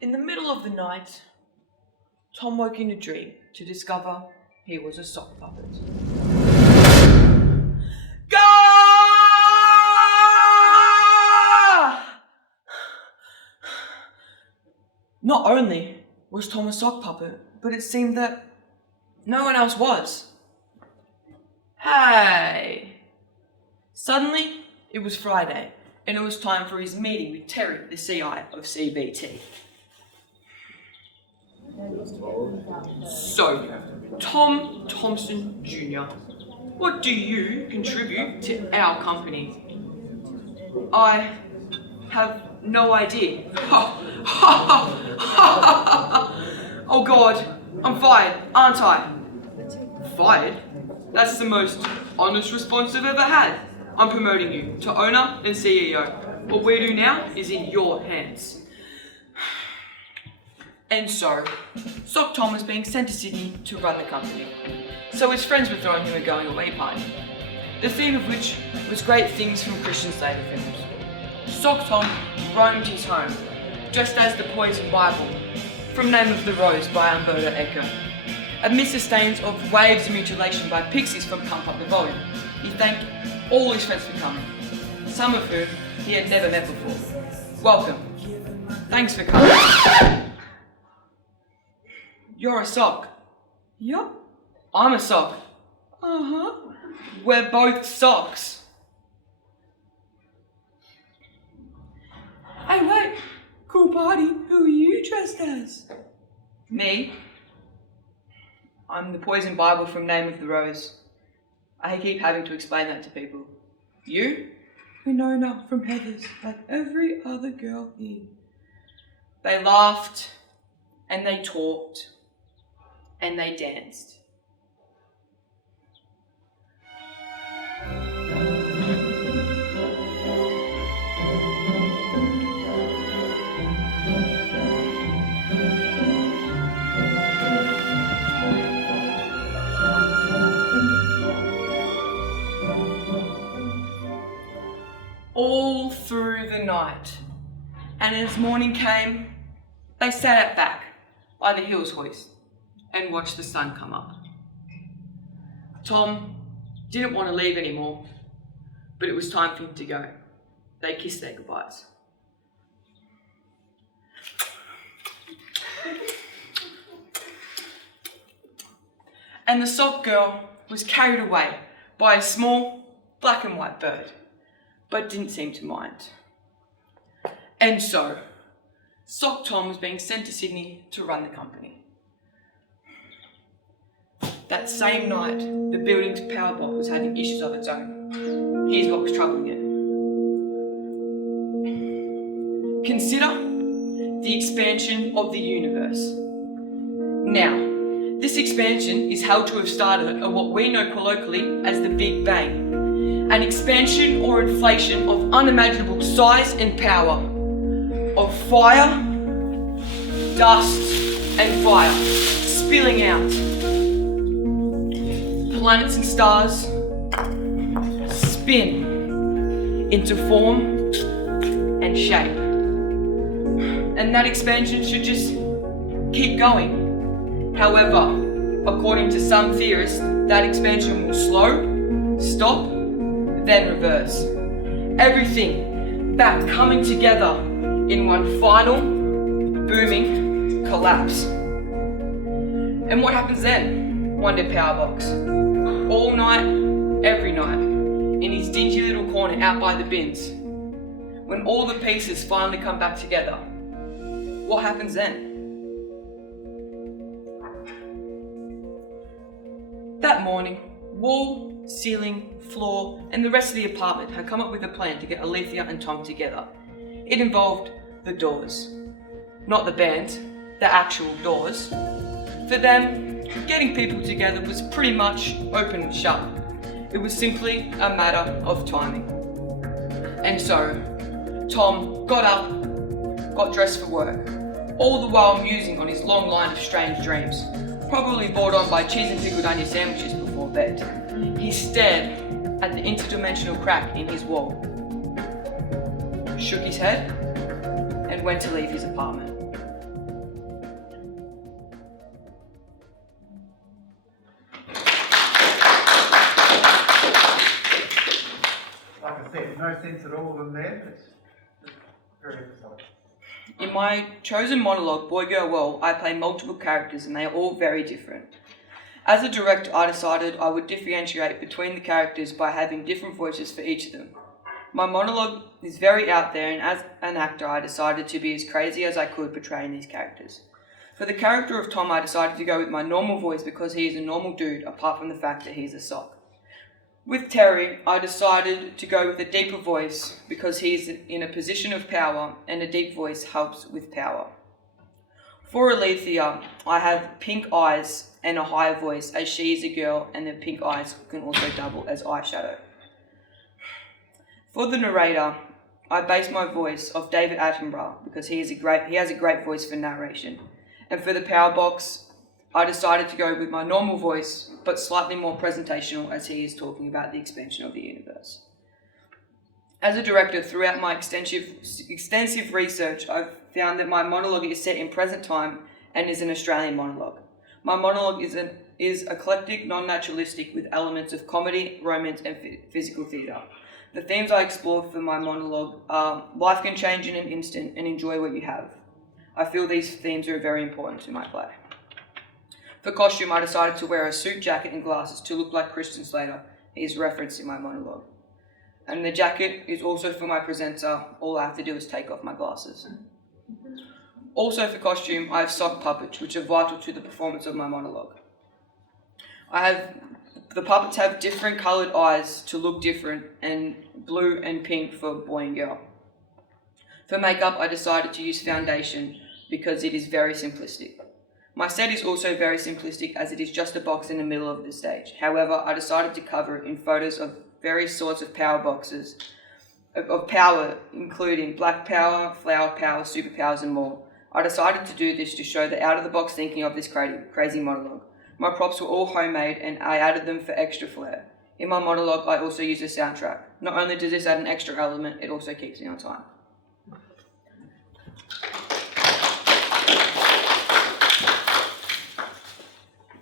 In the middle of the night, Tom woke in a dream to discover he was a sock puppet. Gah! Not only was Tom a sock puppet, but it seemed that no one else was. Hey! Suddenly, it was Friday, and it was time for his meeting with Terry, the CI of CBT. So, Tom Thompson Jr., what do you contribute to our company? I have no idea. Oh God, I'm fired, aren't I? Fired? That's the most honest response I've ever had. I'm promoting you to owner and CEO. What we do now is in your hands. And so, Sock Tom was being sent to Sydney to run the company. So his friends were throwing him a going away party. The theme of which was great things from Christian Slater films. Sock Tom roamed his home, dressed as the Poison Bible, from Name of the Rose by Umberto Eco. Amidst the stains of waves of mutilation by pixies from Pump Up the Volume, he thanked all his friends for coming, some of whom he had never met before. Welcome. Thanks for coming. You're a sock. Yup. I'm a sock. Uh-huh. We're both socks. Hey, wait. Cool party. Who are you dressed as? Me. I'm the Poison Bible from Name of the Rose. I keep having to explain that to people. You? We know enough from Heathers, like every other girl here. They laughed, and they talked, and they danced. All through the night, and as morning came, they sat back by the hills hoist and watched the sun come up. Tom didn't want to leave anymore, but it was time for him to go. They kissed their goodbyes. And the sock girl was carried away by a small black and white bird, but didn't seem to mind. And so, Sock Tom was being sent to Sydney to run the company. That same night, the building's power box was having issues of its own. Here's what was troubling it. Consider the expansion of the universe. Now, this expansion is held to have started at what we know colloquially as the Big Bang, an expansion or inflation of unimaginable size and power, of fire, dust, and fire spilling out. Planets and stars spin into form and shape. And that expansion should just keep going. However, according to some theorists, that expansion will slow, stop, then reverse. Everything back coming together in one final, booming collapse. And what happens then? Wondered Powerbox. All night, every night, in his dingy little corner out by the bins. When all the pieces finally come back together, what happens then? That morning, wall, ceiling, floor, and the rest of the apartment had come up with a plan to get Alethea and Tom together. It involved the doors. Not the band, the actual doors. For them, getting people together was pretty much open and shut. It was simply a matter of timing. And so, Tom got up, got dressed for work, all the while musing on his long line of strange dreams, probably brought on by cheese and pickled onion sandwiches before bed. He stared at the interdimensional crack in his wall, shook his head, and went to leave his apartment. no sense at all of them there. It's very exciting. In my chosen monologue, Boy Girl Well, I play multiple characters and they are all very different. As a director, I decided I would differentiate between the characters by having different voices for each of them. My monologue is very out there, and as an actor, I decided to be as crazy as I could portraying these characters. For the character of Tom, I decided to go with my normal voice because he is a normal dude, apart from the fact that he's a sock. With Terry, I decided to go with a deeper voice because he is in a position of power, and a deep voice helps with power. For Alethea, I have pink eyes and a higher voice, as she is a girl, and the pink eyes can also double as eyeshadow. For the narrator, I base my voice off David Attenborough because he has a great voice for narration. And for the power box, I decided to go with my normal voice, but slightly more presentational as he is talking about the expansion of the universe. As a director, throughout my extensive research, I've found that my monologue is set in present time and is an Australian monologue. My monologue is eclectic, non-naturalistic, with elements of comedy, romance, and physical theatre. The themes I explored for my monologue are life can change in an instant and enjoy what you have. I feel these themes are very important to my play. For costume, I decided to wear a suit jacket and glasses to look like Christian Slater. He is referenced in my monologue. And the jacket is also for my presenter. All I have to do is take off my glasses. Also for costume, I have sock puppets, which are vital to the performance of my monologue. The puppets have different coloured eyes to look different, and blue and pink for boy and girl. For makeup, I decided to use foundation because it is very simplistic. My set is also very simplistic as it is just a box in the middle of the stage. However, I decided to cover it in photos of various sorts of power boxes, of power, including black power, flower power, superpowers, and more. I decided to do this to show the out-of-the-box thinking of this crazy monologue. My props were all homemade and I added them for extra flair. In my monologue, I also use a soundtrack. Not only does this add an extra element, it also keeps me on time.